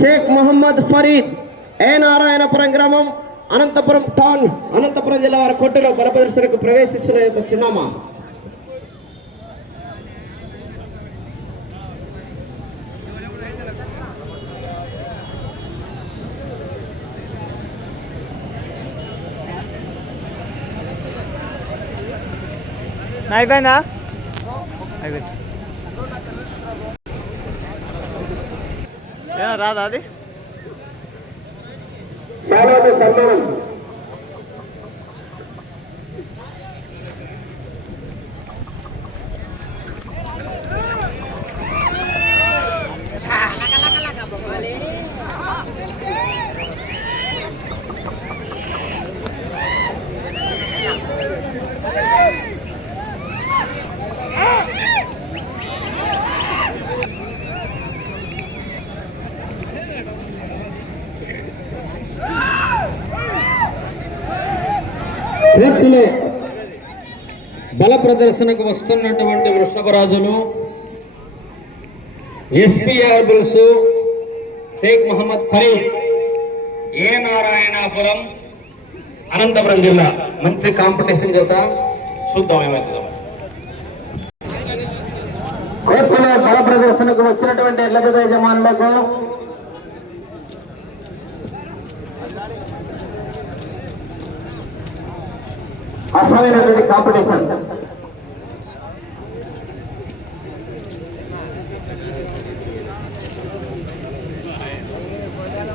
షేక్ మొహమ్మద్ ఫరీద్ ఏ నారాయణపురం గ్రామం అనంతపురం టౌన్ అనంతపురం జిల్లా వారి కొట్టులో బల ప్రదర్శనకు ప్రవేశిస్తున్న యొక్క చిన్నమ్మ అయిపోయిందా అయిపోయింది రాదా అది? శాలాది సన్మానం కోర్టులో బల ప్రదర్శనకు వస్తున్నటువంటి వృషభరాజును ఎస్పీఆర్ బుల్స్ షేక్ మహమ్మద్ ఫరీద్ ఏ నారాయణపురం అనంతపురం జిల్లా. మంచి కాంపిటీషన్ చేత చూద్దాం ఏమవుతుందో. కోర్టులో బల ప్రదర్శనకు వచ్చినటువంటి లగద యజమానులకు అసలైనటువంటి కాంపిటీషన్